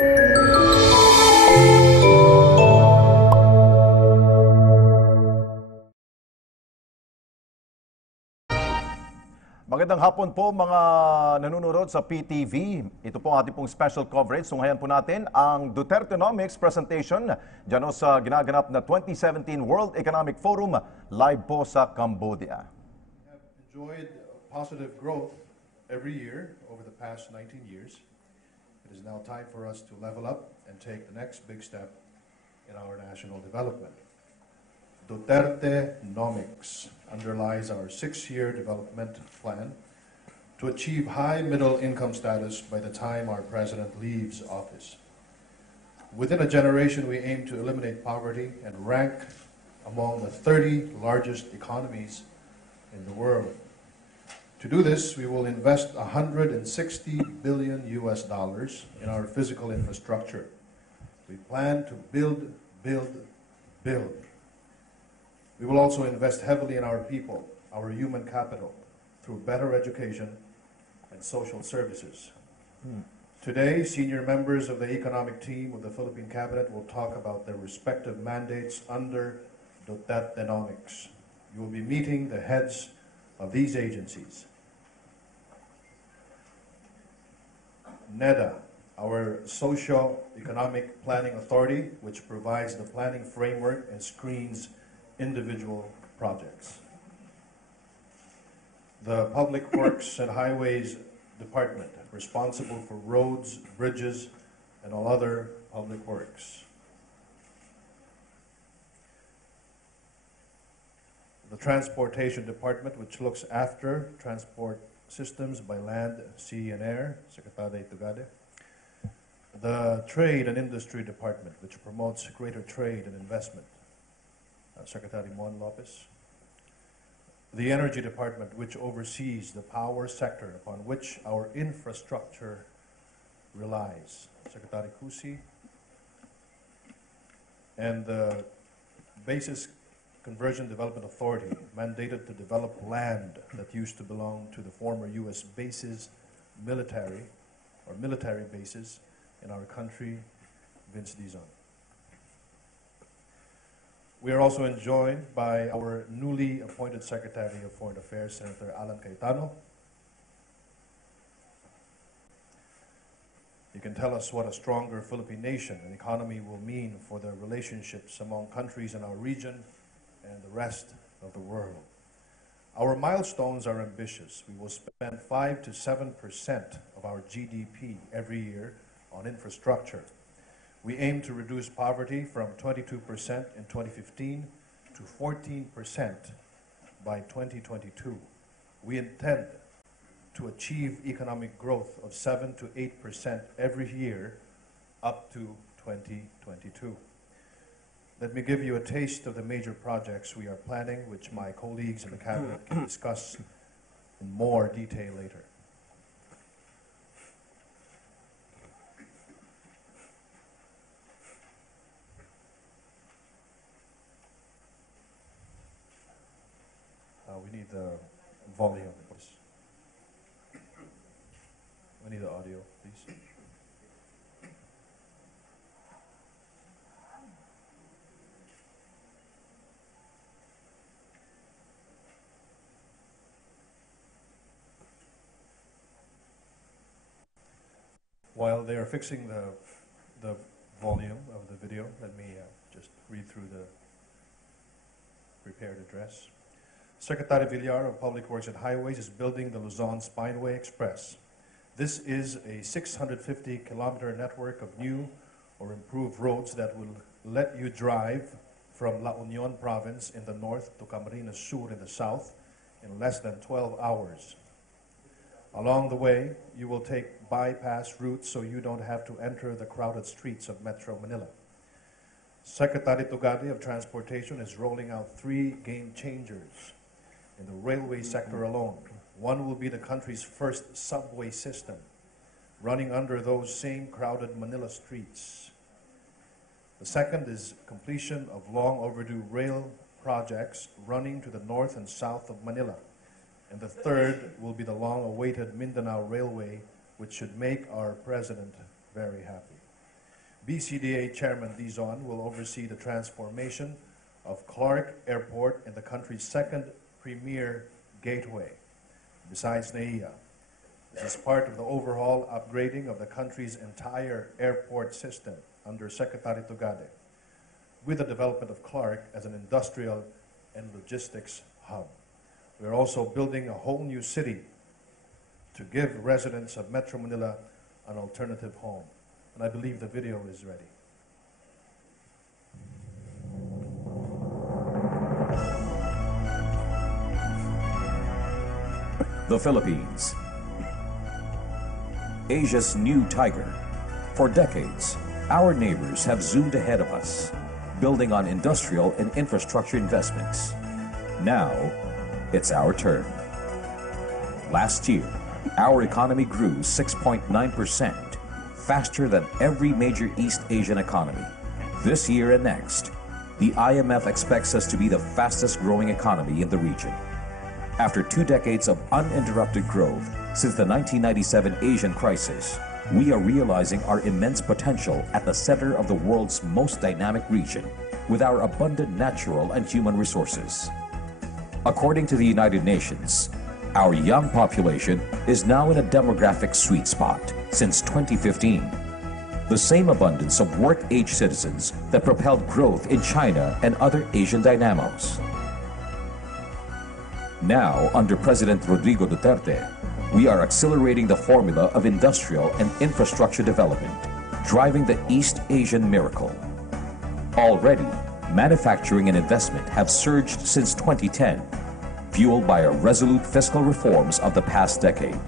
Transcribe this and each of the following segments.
Magandang hapon po mga nanonood sa PTV. Ito po ang ating pong special coverage. Tunghayan po natin ang Dutertenomics presentation dyan sa ginaganap na 2017 World Economic Forum live po sa Cambodia. We have enjoyed positive growth every year over the past 19 years. It is now time for us to level up and take the next big step in our national development. Dutertenomics underlies our 6-year development plan to achieve high middle income status by the time our president leaves office. Within a generation, we aim to eliminate poverty and rank among the 30 largest economies in the world. To do this, we will invest $160 billion in our physical infrastructure. We plan to build. We will also invest heavily in our people, our human capital, through better education and social services. Today, senior members of the economic team of the Philippine Cabinet will talk about their respective mandates under Dutertenomics. You will be meeting the heads of these agencies. NEDA, our Socio-Economic Planning Authority, which provides the planning framework and screens individual projects. The Public Works and Highways Department, responsible for roads, bridges, and all other public works. The Transportation Department, which looks after transport systems by land, sea, and air, Secretary Tugade. The Trade and Industry Department, which promotes greater trade and investment, Secretary Mon Lopez. The Energy Department, which oversees the power sector upon which our infrastructure relies, Secretary Cusi. And the Basis Conversion Development Authority, mandated to develop land that used to belong to the former U.S. bases, military bases in our country, Vince Dizon. We are also joined by our newly appointed Secretary of Foreign Affairs, Senator Alan Cayetano. You can tell us what a stronger Philippine nation and economy will mean for the relationships among countries in our region and the rest of the world. Our milestones are ambitious. We will spend 5 to 7% of our GDP every year on infrastructure. We aim to reduce poverty from 22% in 2015 to 14% by 2022. We intend to achieve economic growth of 7 to 8% every year up to 2022. Let me give you a taste of the major projects we are planning, which my colleagues in the Cabinet can discuss in more detail later. We need the volume, please. We need the audio, please. While they are fixing the volume of the video, let me just read through the prepared address. Secretary Villar of Public Works and Highways is building the Luzon Spineway Express. This is a 650-kilometer network of new or improved roads that will let you drive from La Union province in the north to Camarines Sur in the south in less than 12 hours. Along the way, you will take bypass routes so you don't have to enter the crowded streets of Metro Manila. Secretary Tugade of Transportation is rolling out 3 game changers in the railway sector alone. One will be the country's first subway system, running under those same crowded Manila streets. The second is completion of long overdue rail projects running to the north and south of Manila. And the third will be the long-awaited Mindanao Railway, which should make our president very happy. BCDA Chairman Dizon will oversee the transformation of Clark Airport in the country's second premier gateway, besides NAIA. This is part of the overhaul upgrading of the country's entire airport system under Secretary Tugade, with the development of Clark as an industrial and logistics hub. We are also building a whole new city to give residents of Metro Manila an alternative home. And I believe the video is ready. The Philippines, Asia's new tiger. For decades, our neighbors have zoomed ahead of us, building on industrial and infrastructure investments. Now, it's our turn. Last year, our economy grew 6.9%, faster than every major East Asian economy. This year and next, the IMF expects us to be the fastest growing economy in the region. After 2 decades of uninterrupted growth since the 1997 Asian crisis, we are realizing our immense potential at the center of the world's most dynamic region with our abundant natural and human resources. According to the United Nations, our young population is now in a demographic sweet spot since 2015. The same abundance of work-age citizens that propelled growth in China and other Asian dynamos. Now, under President Rodrigo Duterte, we are accelerating the formula of industrial and infrastructure development, driving the East Asian miracle. Already, manufacturing and investment have surged since 2010, fueled by our resolute fiscal reforms of the past decade.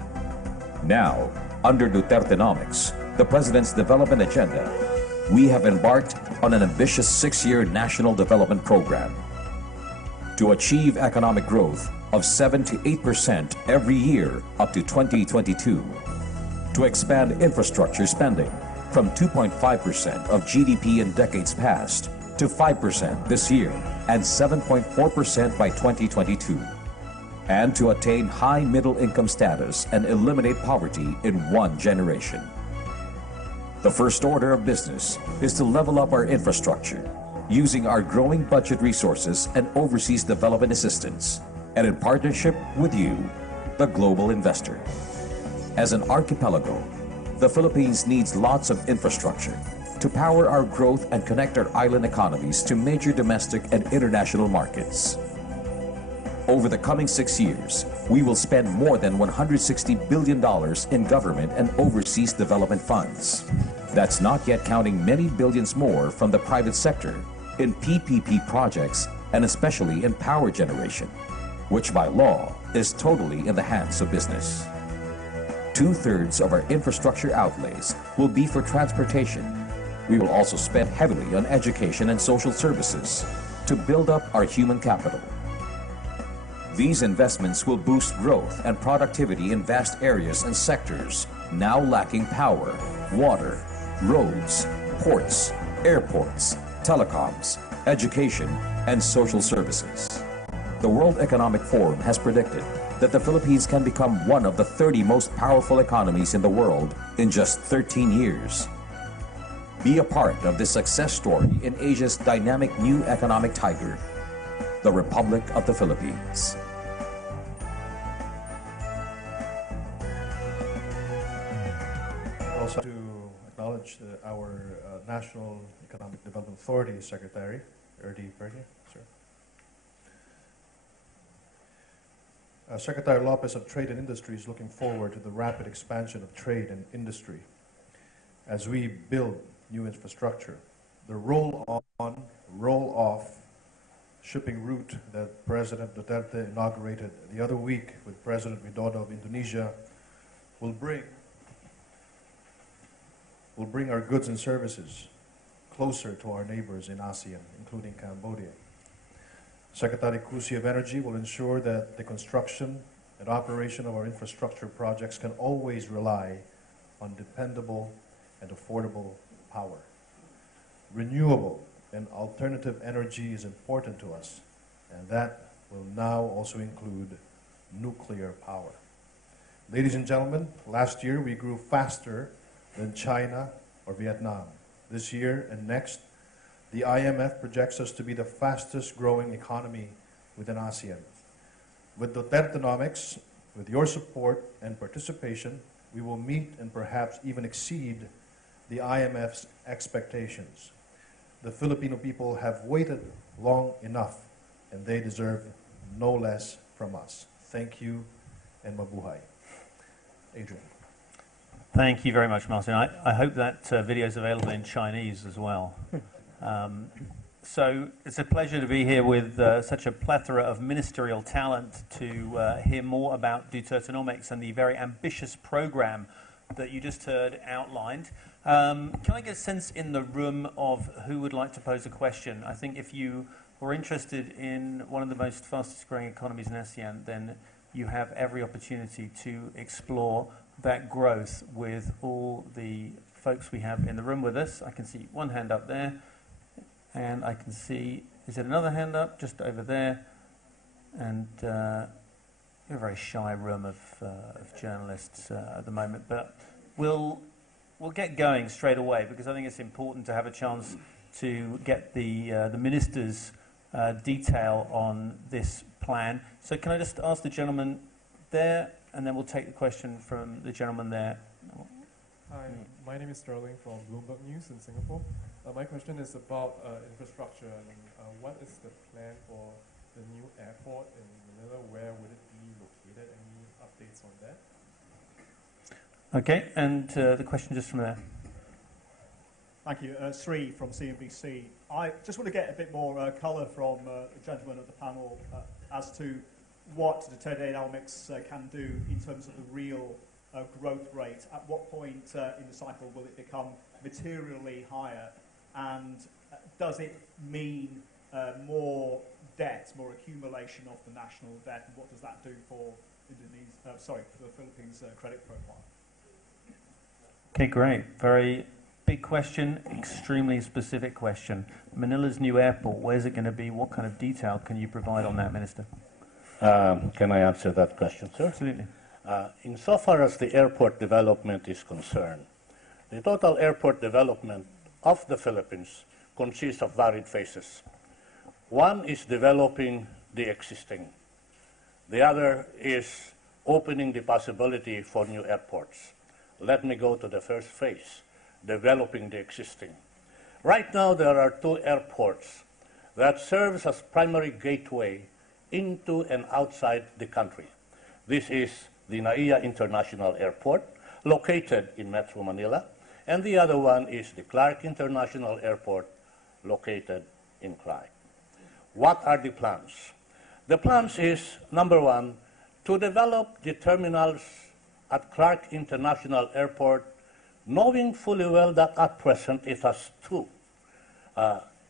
Now, under Dutertenomics, the President's development agenda, we have embarked on an ambitious 6-year national development program to achieve economic growth of 7 to 8% every year up to 2022, to expand infrastructure spending from 2.5% of GDP in decades past to 5% this year and 7.4% by 2022, and to attain high middle income status and eliminate poverty in 1 generation. The first order of business is to level up our infrastructure using our growing budget resources and overseas development assistance, and in partnership with you, the global investor. As an archipelago, the Philippines needs lots of infrastructure to power our growth and connect our island economies to major domestic and international markets. Over the coming 6 years, we will spend more than $160 billion in government and overseas development funds. That's not yet counting many billions more from the private sector in PPP projects and especially in power generation, which by law is totally in the hands of business. 2/3 of our infrastructure outlays will be for transportation. We will also spend heavily on education and social services to build up our human capital. These investments will boost growth and productivity in vast areas and sectors now lacking power, water, roads, ports, airports, telecoms, education, and social services. The World Economic Forum has predicted that the Philippines can become one of the 30 most powerful economies in the world in just 13 years. Be a part of this success story in Asia's dynamic new economic tiger, the Republic of the Philippines. Also to acknowledge our National Economic Development Authority Secretary, Erdi Pernia, sir. Secretary Lopez of Trade and Industry is looking forward to the rapid expansion of trade and industry as we build new infrastructure. The roll-on, roll-off shipping route that President Duterte inaugurated the other week with President Widodo of Indonesia will bring our goods and services closer to our neighbors in ASEAN, including Cambodia. Secretary Cusi of Energy will ensure that the construction and operation of our infrastructure projects can always rely on dependable and affordable power. Renewable and alternative energy is important to us, and that will now also include nuclear power. Ladies and gentlemen, last year we grew faster than China or Vietnam. This year and next, the IMF projects us to be the fastest growing economy within ASEAN. With Dutertenomics, with your support and participation, we will meet and perhaps even exceed the IMF's expectations. The Filipino people have waited long enough, and they deserve no less from us. Thank you, and mabuhay. Adrian. Thank you very much, Martin. I hope that video is available in Chinese as well. So it's a pleasure to be here with such a plethora of ministerial talent to hear more about Dutertenomics and the very ambitious program that you just heard outlined. Can I get a sense in the room of who would like to pose a question? I think if you were interested in one of the most fastest growing economies in ASEAN, then you have every opportunity to explore that growth with all the folks we have in the room with us. I can see one hand up there. And I can see, is it another hand up just over there? And a very shy room of journalists at the moment. But we'll get going straight away because I think it's important to have a chance to get the minister's detail on this plan. So can I just ask the gentleman there, and then we'll take the question from the gentleman there. Hi, my name is Sterling from Bloomberg News in Singapore. My question is about infrastructure. What is the plan for the new airport in Manila? Where would it be located? Any updates on that? Okay, and the question just from there. Thank you. Sri from CNBC. I just want to get a bit more colour from the gentleman at the panel as to what Dutertenomics can do in terms of the real growth rate. At what point in the cycle will it become materially higher? And does it mean more debt, more accumulation of the national debt? And what does that do for for the Philippines' credit profile? Okay, great. Very big question, extremely specific question. Manila's new airport, where's it going to be? What kind of detail can you provide on that, Minister? Can I answer that question, sir? Absolutely. Insofar as the airport development is concerned, the total airport development of the Philippines consists of varied phases. One is developing the existing. The other is opening the possibility for new airports. Let me go to the first phase, developing the existing. Right now, there are two airports that serves as primary gateway into and outside the country. This is the NAIA International Airport, located in Metro Manila, and the other one is the Clark International Airport, located in Clark. What are the plans? The plans is, number one, to develop the terminals at Clark International Airport, knowing fully well that at present it has two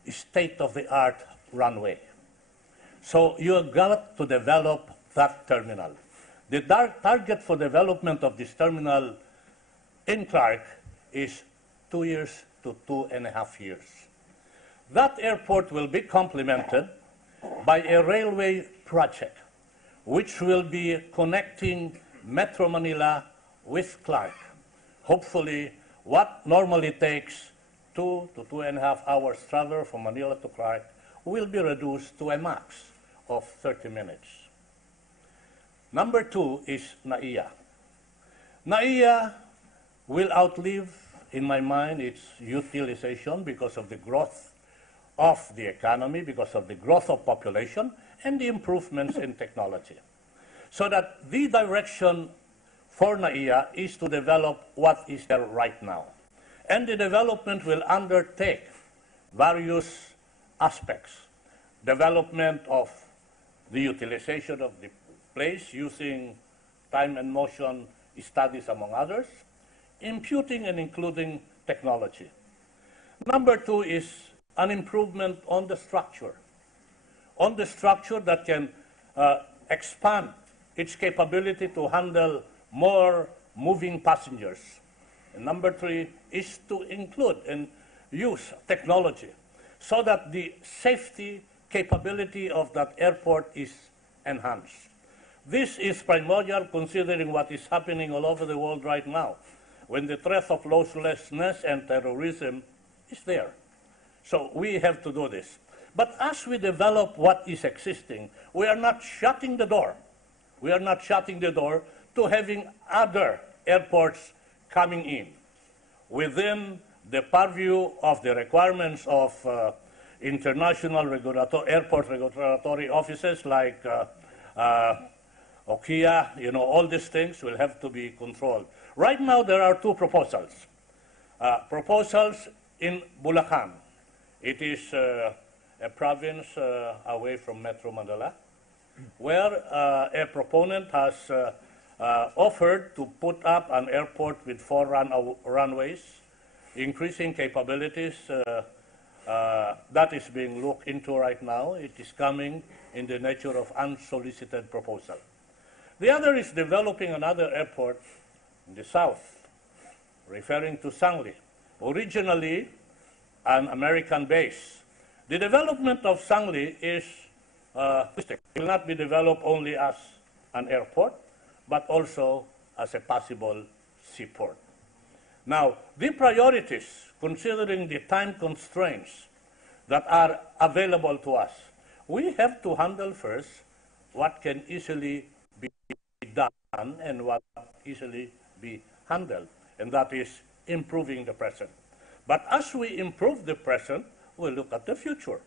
state-of-the-art runway. So you have got to develop that terminal. The target for development of this terminal in Clark is 2 years to 2.5 years. That airport will be complemented by a railway project, which will be connecting Metro Manila with Clark. Hopefully, what normally takes 2 to 2.5 hours travel from Manila to Clark will be reduced to a max of 30 minutes. Number two is NAIA. NAIA will outlive, in my mind, its utilization because of the growth of the economy, because of the growth of population, and the improvements in technology. So that the direction for NAIA is to develop what is there right now. And the development will undertake various aspects. Development of the utilization of the place using time and motion studies, among others, imputing and including technology. Number two is an improvement on the structure that can expand its capability to handle more moving passengers. And number three is to include and use technology so that the safety capability of that airport is enhanced. This is primordial considering what is happening all over the world right now, when the threat of lawlessness and terrorism is there. So we have to do this. But as we develop what is existing, we are not shutting the door. We are not shutting the door to having other airports coming in within the purview of the requirements of international airport regulatory offices like OKIA, all these things will have to be controlled. Right now, there are two proposals. Proposals in Bulacan. It is a province away from Metro Manila, where a proponent has offered to put up an airport with 4 runways, increasing capabilities. That is being looked into right now. It is coming in the nature of unsolicited proposal. The other is developing another airport in the south, referring to Sangli, originally an American base. The development of Sangli will not be developed only as an airport, but also as a possible seaport. Now, the priorities, considering the time constraints that are available to us, we have to handle first what can easily be done and what easily be handled, and that is improving the present. But as we improve the present, we look at the future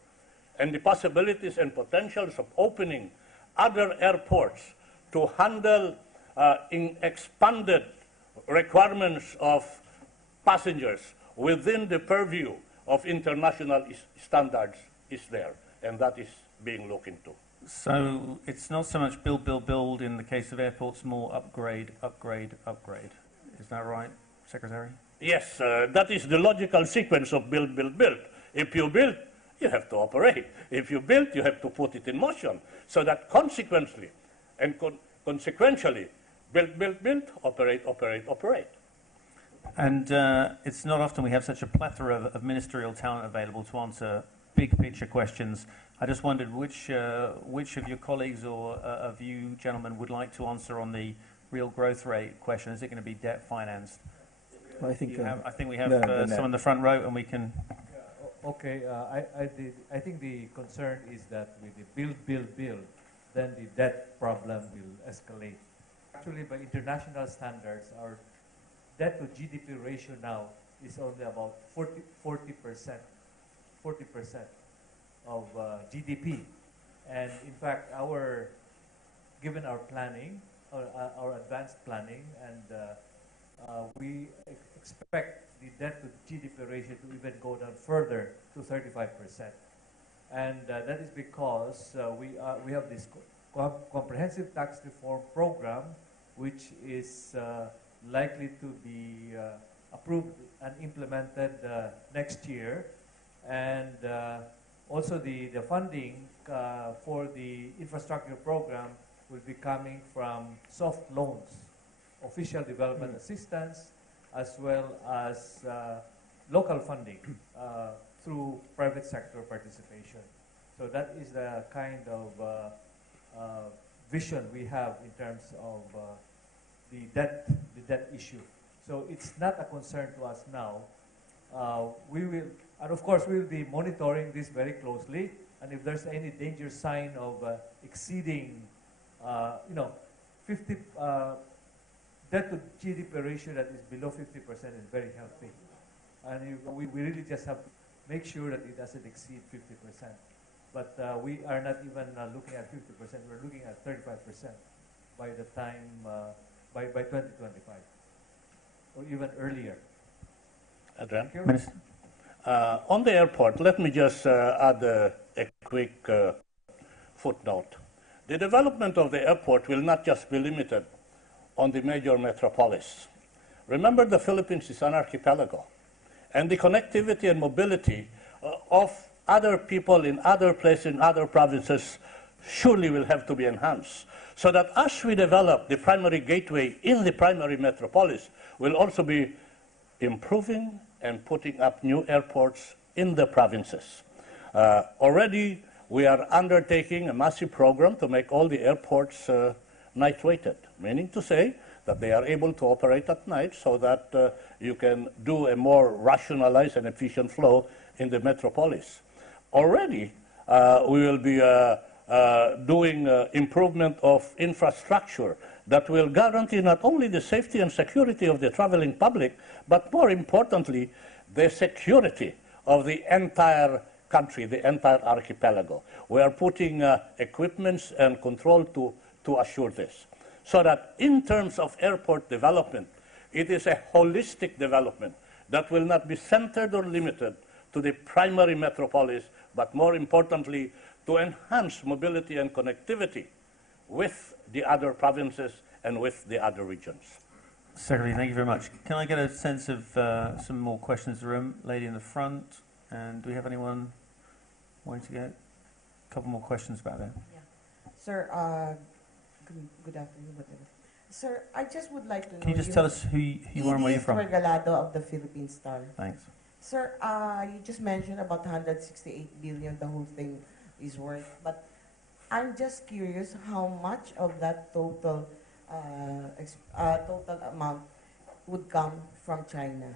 and the possibilities and potentials of opening other airports to handle expanded requirements of passengers within the purview of international standards is there, and that is being looked into. So it's not so much build, build, build in the case of airports, more upgrade, upgrade, upgrade. Is that right, Secretary? Yes, that is the logical sequence of build, build, build. If you build, you have to operate. If you build, you have to put it in motion. So that consequently and consequentially, build, build, build, operate, operate, operate. And it's not often we have such a plethora of ministerial talent available to answer big picture questions. I just wondered which of your colleagues or of you gentlemen would like to answer on the real growth rate question. Is it going to be debt financed? I think we have some in the front row, and we can. Okay, I think the concern is that with the build, then the debt problem will escalate. Actually, by international standards, our debt to GDP ratio now is only about 40% of GDP. And in fact, given our planning, our advanced planning, and we expect the debt to GDP ratio to even go down further to 35%. And that is because we have this comprehensive tax reform program, which is likely to be approved and implemented next year. And also the funding for the infrastructure program will be coming from soft loans, official development assistance, as well as local funding through private sector participation. So that is the kind of vision we have in terms of the debt issue. So it's not a concern to us now. And of course, we will be monitoring this very closely. And if there's any danger sign of exceeding, 50 debt to GDP ratio that is below 50% is very healthy. And we really just have to make sure that it doesn't exceed 50%. But we are not even looking at 50%. We're looking at 35% by the time, by 2025, or even earlier. Adrian? Minister. On the airport, let me just add a quick footnote. The development of the airport will not just be limited on the major metropolis. Remember, the Philippines is an archipelago, and the connectivity and mobility of other people in other places, in other provinces, surely will have to be enhanced. So that as we develop the primary gateway in the primary metropolis, we'll also be improving and putting up new airports in the provinces. Already, we are undertaking a massive program to make all the airports night-weighted, meaning to say that they are able to operate at night so that you can do a more rationalized and efficient flow in the metropolis. Already, we will be doing improvement of infrastructure that will guarantee not only the safety and security of the traveling public, but more importantly, the security of the entire country, the entire archipelago. We are putting equipments and control to assure this. So that in terms of airport development, it is a holistic development that will not be centered or limited to the primary metropolis, but more importantly, to enhance mobility and connectivity with the other provinces and with the other regions. Secretary, thank you very much. Can I get a sense of some more questions in the room? Lady in the front, and do we have anyone wanting to get a couple more questions about that? Yeah. Sir, good afternoon. Sir, I just would like to know... Can you just tell us who you are and where you're from? Regalado of the Philippine Star. Thanks. Sir, you just mentioned about 168 billion the whole thing is worth, but I'm just curious how much of that total total amount would come from China?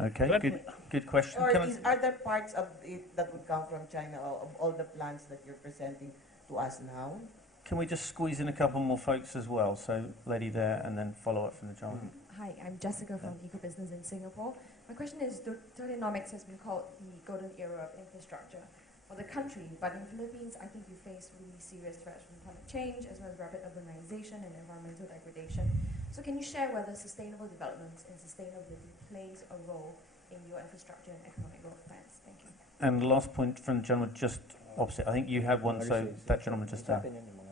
Okay, good question. Or are there parts of it that would come from China, or of all the plans that you're presenting to us now? Can we just squeeze in a couple more folks as well? So, lady there, and then follow up from the gentleman. Hi, I'm Jessica from Ecobusiness in Singapore. My question is, Dutertenomics has been called the golden era of infrastructure for the country, but in the Philippines, I think you face really serious threats from climate change, as well as rapid urbanization and environmental degradation. So can you share whether sustainable development and sustainability plays a role in your infrastructure and economic growth plans? Thank you. And last point from the gentleman just opposite. I think you had one, so that gentleman just there.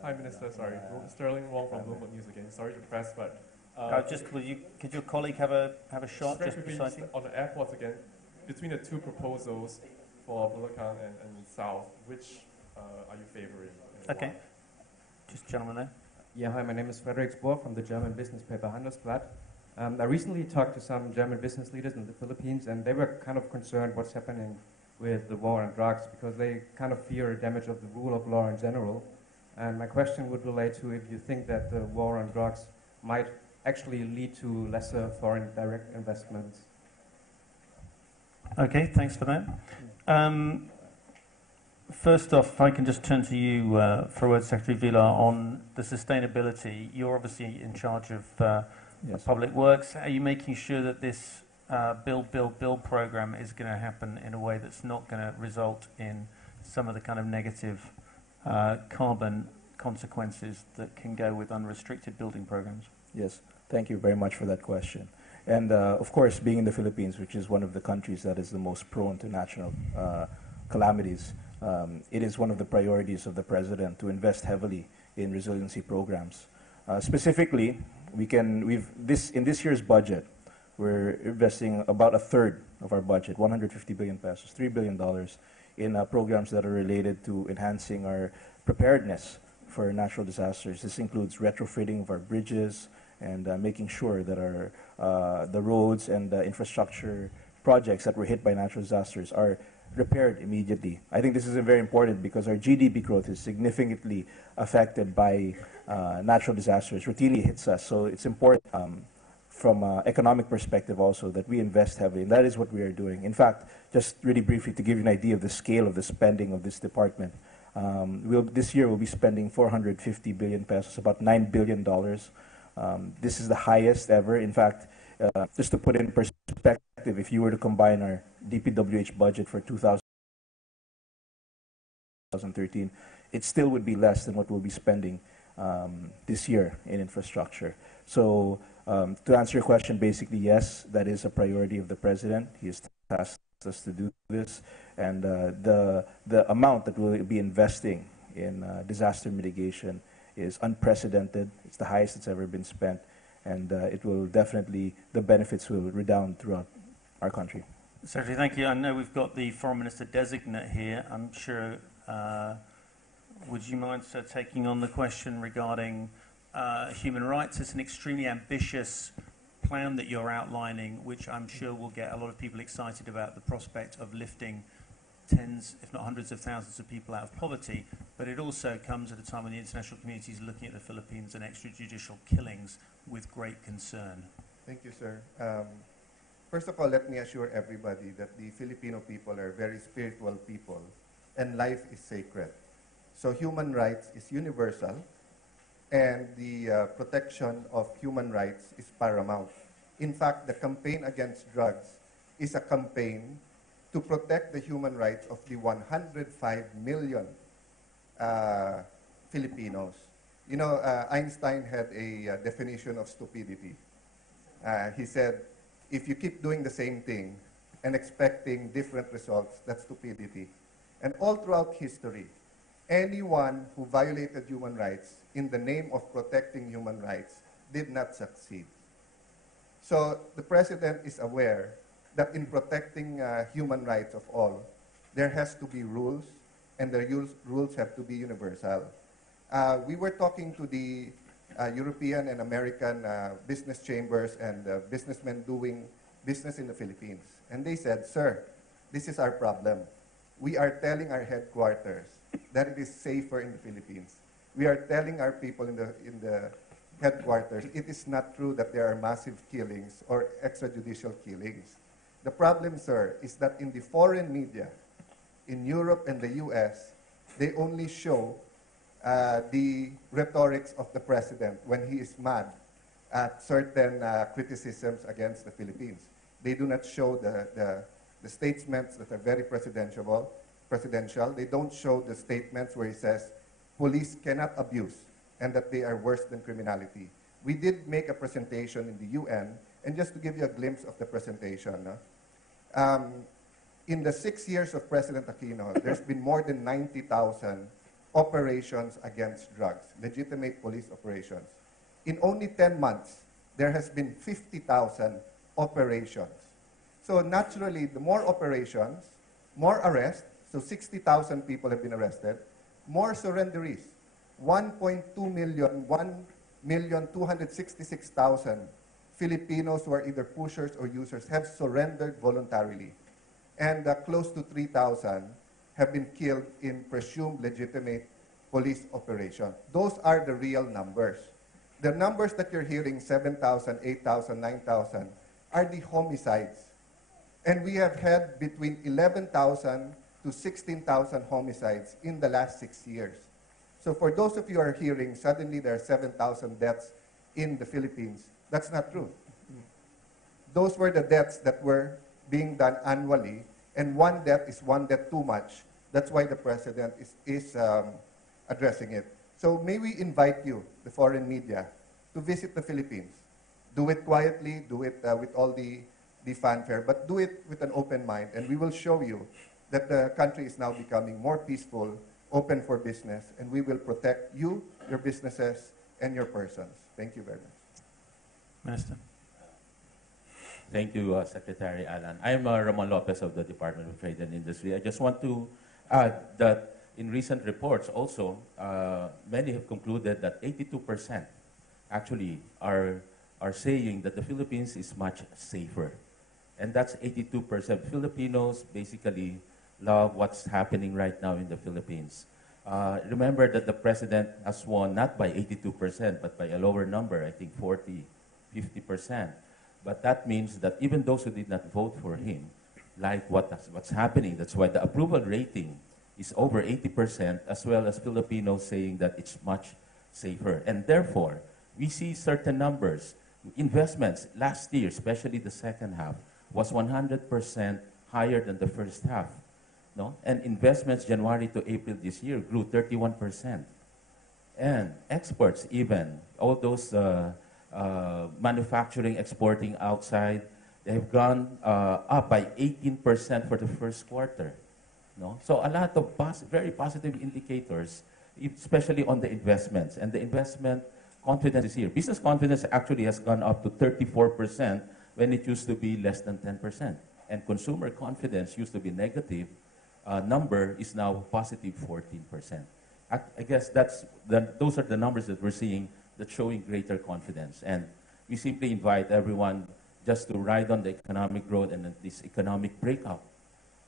Hi, Minister. Sorry, Sterling Wong from Bloomberg News again. Sorry to press, but could your colleague have a shot just beside you? On the airports again, between the two proposals for Bulacan and South, which are you favoring? Okay, just gentleman there. Yeah, hi, my name is Frederik Spohr from the German business paper Handelsblatt. I recently talked to some German business leaders in the Philippines, and they were kind of concerned what's happening with the war on drugs, because they kind of fear damage of the rule of law in general. And my question would relate to if you think that the war on drugs might actually lead to lesser foreign direct investments. Okay, thanks for that. First off, if I can just turn to you for a word, Secretary Villar, on the sustainability. You're obviously in charge of public works. Are you making sure that this build program is going to happen in a way that's not going to result in some of the kind of negative carbon consequences that can go with unrestricted building programs? Yes, thank you very much for that question. And of course, being in the Philippines, which is one of the countries that is the most prone to natural calamities, it is one of the priorities of the President to invest heavily in resiliency programs. Specifically, in this year's budget, we're investing about a third of our budget, 150 billion pesos, $3 billion, in programs that are related to enhancing our preparedness for natural disasters. This includes retrofitting of our bridges and making sure that the roads and infrastructure projects that were hit by natural disasters are repaired immediately. I think this is very important because our GDP growth is significantly affected by natural disasters. Routinely hits us, so it's important from an economic perspective also that we invest heavily, and that is what we are doing. In fact, just really briefly to give you an idea of the scale of the spending of this department, this year we'll be spending 450 billion pesos, about $9 billion. This is the highest ever. In fact, just to put it in perspective, if you were to combine our DPWH budget for 2013, it still would be less than what we'll be spending this year in infrastructure. So to answer your question, basically, yes, that is a priority of the President. He has tasked us to do this. And the amount that we'll be investing in disaster mitigation is unprecedented. It's the highest it's ever been spent. And it will definitely, the benefits will redound throughout our country. Secretary, thank you. I know we've got the Foreign Minister designate here. I'm sure, would you mind, sir, taking on the question regarding human rights? It's an extremely ambitious plan that you're outlining, which I'm sure will get a lot of people excited about the prospect of lifting tens, if not hundreds of thousands of people out of poverty, but it also comes at a time when the international community is looking at the Philippines and extrajudicial killings with great concern. Thank you, sir. First of all, let me assure everybody that the Filipino people are very spiritual people, and life is sacred. So human rights is universal, and the protection of human rights is paramount. In fact, the campaign against drugs is a campaign to protect the human rights of the 105 million Filipinos. You know, Einstein had a definition of stupidity. He said, if you keep doing the same thing and expecting different results, that's stupidity. And all throughout history, anyone who violated human rights in the name of protecting human rights did not succeed. So the president is aware that in protecting human rights of all, there has to be rules, and the rules have to be universal. We were talking to the European and American business chambers and businessmen doing business in the Philippines. And they said, sir, this is our problem. We are telling our headquarters that it is safer in the Philippines. We are telling our people in the headquarters, it is not true that there are massive killings or extrajudicial killings. The problem, sir, is that in the foreign media, in Europe and the US, they only show the rhetorics of the president when he is mad at certain criticisms against the Philippines. They do not show the statements that are very presidential. They don't show the statements where he says police cannot abuse and that they are worse than criminality. We did make a presentation in the UN, and just to give you a glimpse of the presentation, in the 6 years of President Aquino, there's been more than 90,000 operations against drugs, legitimate police operations. In only 10 months, there has been 50,000 operations. So naturally, the more operations, more arrests, so 60,000 people have been arrested, more surrenderies. 1.2 million, 1,266,000 Filipinos who are either pushers or users have surrendered voluntarily. And close to 3,000 have been killed in presumed legitimate police operations. Those are the real numbers. The numbers that you're hearing, 7,000, 8,000, 9,000, are the homicides. And we have had between 11,000 to 16,000 homicides in the last 6 years. So for those of you who are hearing, suddenly there are 7,000 deaths in the Philippines, that's not true. Those were the deaths that were being done annually, and one death is one death too much. That's why the president is addressing it. So may we invite you, the foreign media, to visit the Philippines. Do it quietly, do it with all the fanfare, but do it with an open mind, and we will show you that the country is now becoming more peaceful, open for business, and we will protect you, your businesses, and your persons. Thank you very much. Minister. Thank you, Secretary Alan. I'm Ramon Lopez of the Department of Trade and Industry. I just want to add that in recent reports also, many have concluded that 82% actually are saying that the Philippines is much safer. And that's 82%. Filipinos basically love what's happening right now in the Philippines. Remember that the president has won not by 82%, but by a lower number, I think 40, 50%. But that means that even those who did not vote for him like what's happening. That's why the approval rating is over 80%, as well as Filipinos saying that it's much safer. And therefore, we see certain numbers. Investments last year, especially the second half, was 100% higher than the first half. No? And investments January to April this year grew 31%. And exports even, all those manufacturing, exporting outside, they have gone up by 18% for the first quarter. No? So a lot of very positive indicators, especially on the investments. And the investment confidence is here. Business confidence actually has gone up to 34% when it used to be less than 10%. And consumer confidence used to be negative. Number is now positive 14%. I guess those are the numbers that we're seeing that's showing greater confidence. And we simply invite everyone just to ride on the economic growth and this economic breakout,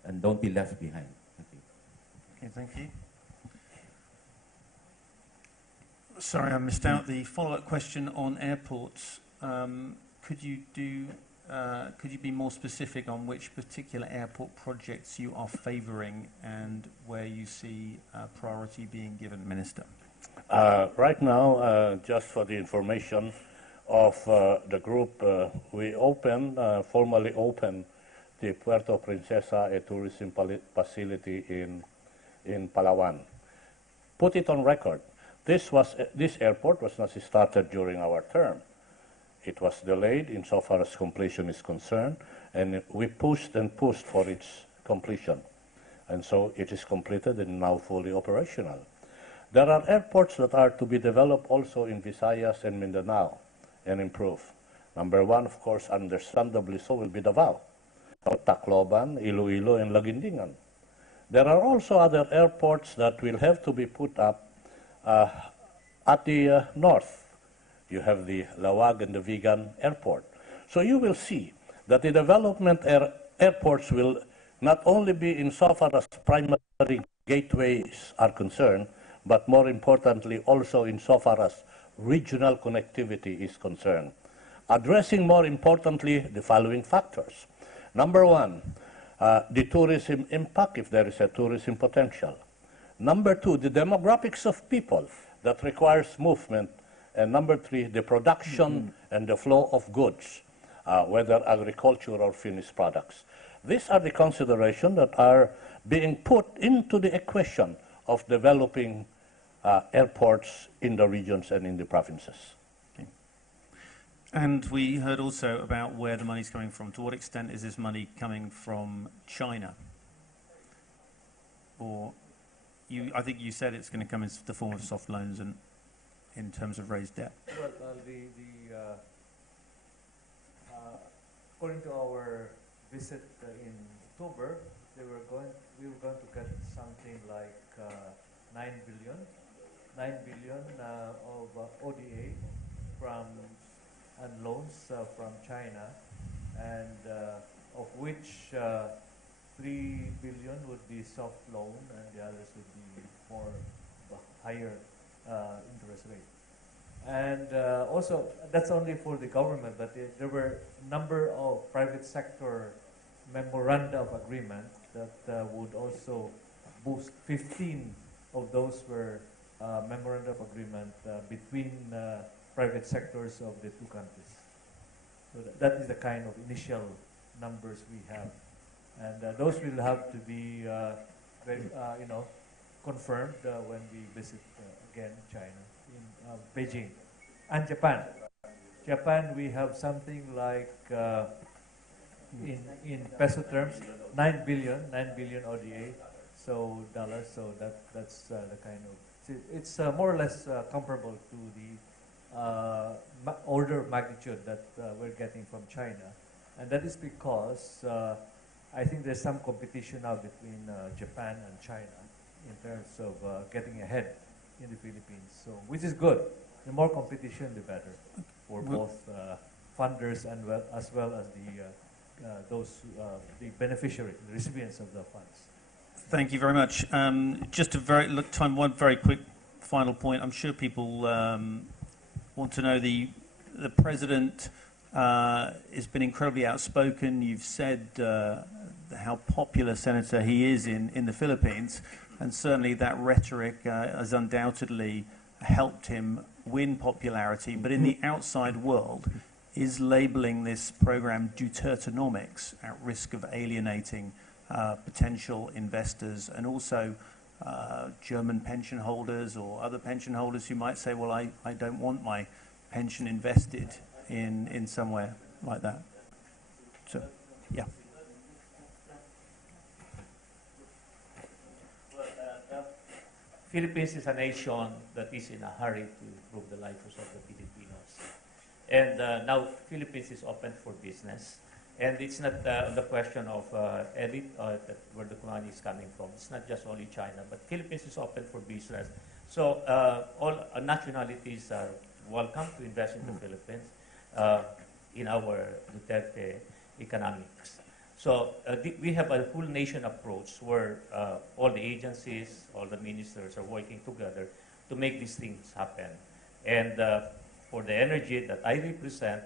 and don't be left behind. Okay, thank you. Sorry, I missed out the follow-up question on airports. Could you be more specific on which particular airport projects you are favouring and where you see priority being given, Minister? Right now, just for the information of the group, we formally opened the Puerto Princesa, a tourism facility in Palawan. Put it on record. This airport was not started during our term. It was delayed insofar as completion is concerned, and we pushed and pushed for its completion. And so it is completed and now fully operational. There are airports that are to be developed also in Visayas and Mindanao and improve. Number one, of course, understandably so, will be Davao, Tacloban, Iloilo, and Laguindingan. There are also other airports that will have to be put up at the north. You have the Lawag and the Vigan Airport. So you will see that the development airports will not only be insofar as primary gateways are concerned, but more importantly also insofar as regional connectivity is concerned. Addressing more importantly the following factors. Number one, the tourism impact if there is a tourism potential. Number two, the demographics of people that requires movement. And number three, the production and the flow of goods, whether agriculture or finished products. These are the considerations that are being put into the equation of developing airports in the regions and in the provinces. Okay. And we heard also about where the money is coming from. To what extent is this money coming from China? Or I think you said it's going to come in the form of soft loans and in terms of raised debt. Well, according to our visit in October, we were going to get something like 9 billion of ODA and loans from China, and of which 3 billion would be soft loan, and the others would be more higher interest rate. And also, that's only for the government, but there were a number of private sector memoranda of agreement that would also boost. 15 of those were memoranda of agreement between private sectors of the two countries. So that is the kind of initial numbers we have. And those will have to be confirmed when we visit again China, in Beijing, and Japan. Japan, we have something like, in peso terms, 9 billion ODA, so dollars. So that's the kind of, it's more or less comparable to the order of magnitude that we're getting from China, and that is because I think there's some competition now between Japan and China in terms of getting ahead in the Philippines, so which is good. The more competition, the better for both funders and as well as the beneficiary, the recipients of the funds. Thank you very much. Just one very quick final point. I'm sure people want to know the president has been incredibly outspoken. You've said how popular senator he is in the Philippines, and certainly that rhetoric has undoubtedly helped him win popularity. But in the outside world, is labeling this program Dutertenomics at risk of alienating potential investors and also German pension holders or other pension holders who might say, well, I don't want my pension invested in somewhere like that. So, yeah. Philippines is a nation that is in a hurry to improve the lives of the Filipinos. And now Philippines is open for business. And it's not the question of elite where the money is coming from. It's not just only China, but Philippines is open for business. So all nationalities are welcome to invest in the Philippines in our Duterte economics. So we have a full nation approach where all the agencies, all the ministers are working together to make these things happen. And for the energy that I represent,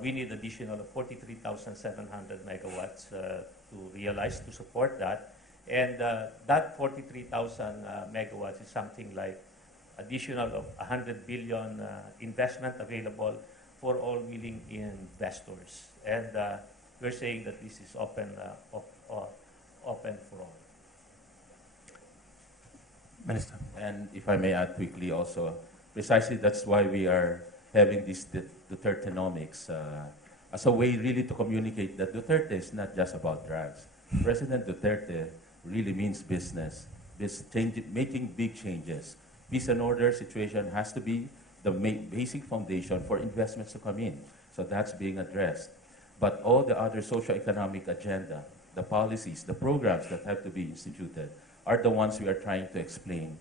we need additional 43,700 megawatts to realize, to support that. And that 43,000 megawatts is something like additional of 100 billion investment available for all willing investors. And we're saying that this is open for all. Minister. And if I may add quickly also, precisely that's why we are having this Dutertenomics as a way really to communicate that Duterte is not just about drugs. President Duterte really means business, making big changes. Peace and order situation has to be the basic foundation for investments to come in. So that's being addressed. But all the other socio-economic agenda, the policies, the programs that have to be instituted are the ones we are trying to explain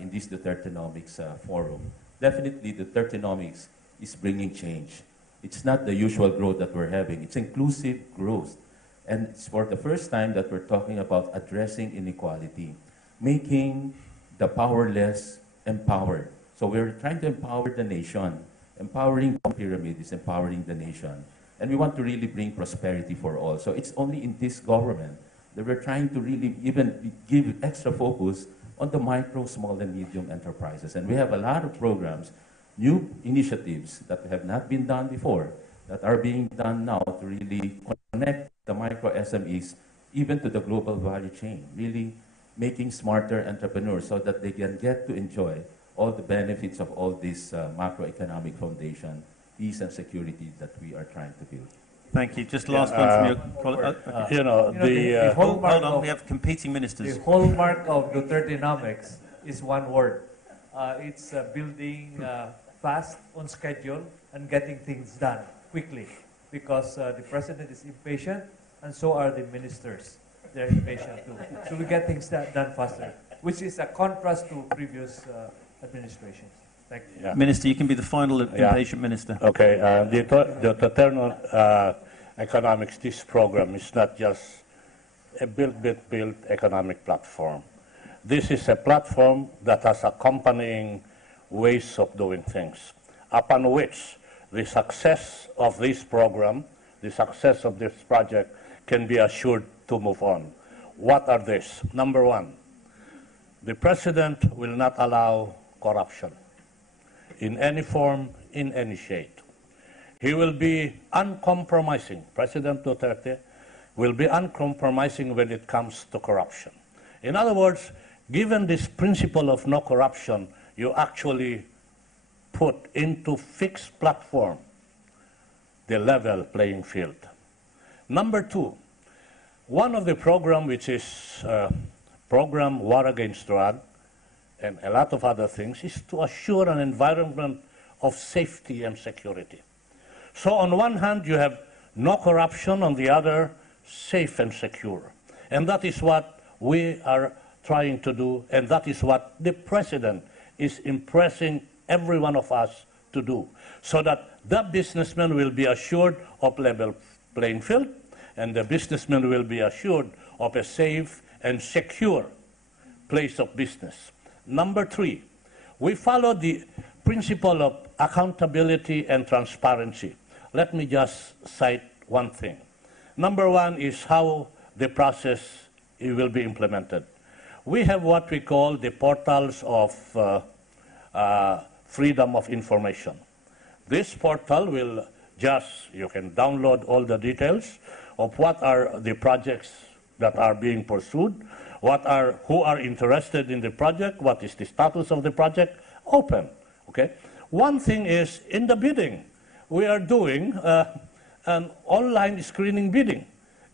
in this Dutertenomics forum. Definitely, Dutertenomics is bringing change. It's not the usual growth that we're having. It's inclusive growth. And it's for the first time that we're talking about addressing inequality, making the powerless empowered. So we're trying to empower the nation. Empowering the pyramid is empowering the nation. And we want to really bring prosperity for all. So it's only in this government that we're trying to really even give extra focus on the micro, small, and medium enterprises. And we have a lot of programs, new initiatives that have not been done before, that are being done now to really connect the micro SMEs even to the global value chain, really making smarter entrepreneurs so that they can get to enjoy all the benefits of all this macroeconomic foundation, peace and security that we are trying to build. Thank you. Just last one from your colleague. The Hold on, we have competing ministers. The hallmark of Dutertenomics is one word. It's building fast, on schedule, and getting things done quickly. Because the president is impatient, and so are the ministers. They're impatient too. So we get things done faster, which is a contrast to previous administrations. Thank you. Yeah. Minister, you can be the final impatient minister. Okay, the Dutertenomics, this program is not just a build economic platform. This is a platform that has accompanying ways of doing things, upon which the success of this program, the success of this project can be assured to move on. What are these? Number one, the president will not allow corruption in any form, in any shade. He will be uncompromising. President Duterte will be uncompromising when it comes to corruption. In other words, given this principle of no corruption, you actually put into fixed platform the level playing field. Number two, one of the program which is program War Against Drug and a lot of other things is to assure an environment of safety and security. So on one hand you have no corruption, on the other safe and secure. And that is what we are trying to do, and that is what the president is impressing every one of us to do, so that the businessman will be assured of level playing field, and the businessman will be assured of a safe and secure place of business. Number three, we follow the principle of accountability and transparency. Let me just cite one thing. Number one is how the process will be implemented. We have what we call the portals of freedom of information. This portal will you can download all the details of what are the projects that are being pursued, who are interested in the project, what is the status of the project, open, okay? One thing is, in the bidding, we are doing an online screening bidding.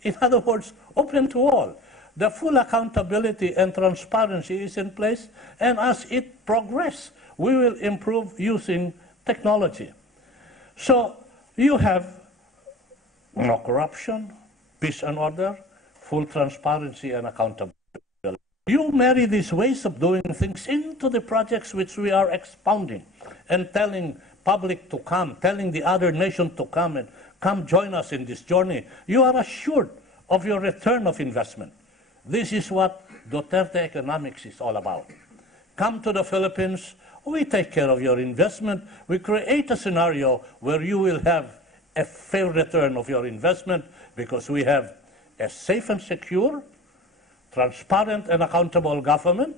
In other words, open to all. The full accountability and transparency is in place, and as it progresses, we will improve using technology. So you have no corruption, peace and order, full transparency and accountability. You marry these ways of doing things into the projects which we are expounding and telling public to come, telling the other nation to come and come join us in this journey. You are assured of your return of investment. This is what Duterte economics is all about. Come to the Philippines, we take care of your investment, we create a scenario where you will have a fair return of your investment because we have a safe and secure, transparent and accountable government,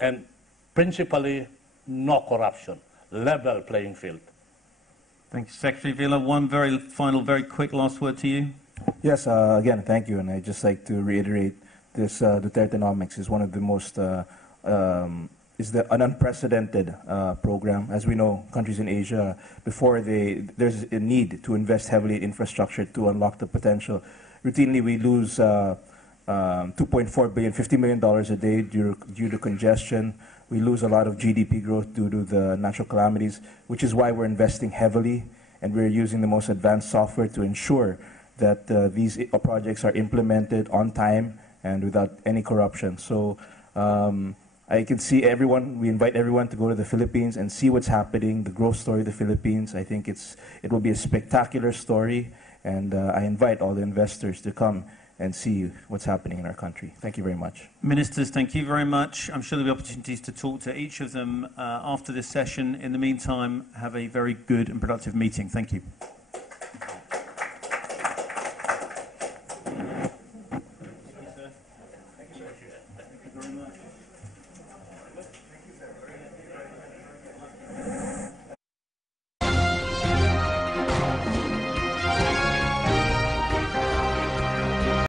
and principally no corruption, level playing field. Thank you, Secretary Villa. One very final, very quick last word to you. Yes, again, thank you. And I'd just like to reiterate this Dutertenomics is one of the most, an unprecedented program. As we know, countries in Asia, there's a need to invest heavily in infrastructure to unlock the potential. Routinely, we lose 2.4 billion, $50 million a day due to congestion. We lose a lot of GDP growth due to the natural calamities, which is why we're investing heavily, and we're using the most advanced software to ensure that these projects are implemented on time and without any corruption. So I can see we invite everyone to go to the Philippines and see what's happening, the growth story of the Philippines. I think it will be a spectacular story, and I invite all the investors to come and see what's happening in our country. Thank you very much. Ministers, thank you very much. I'm sure there'll be opportunities to talk to each of them after this session. In the meantime, have a very good and productive meeting. Thank you.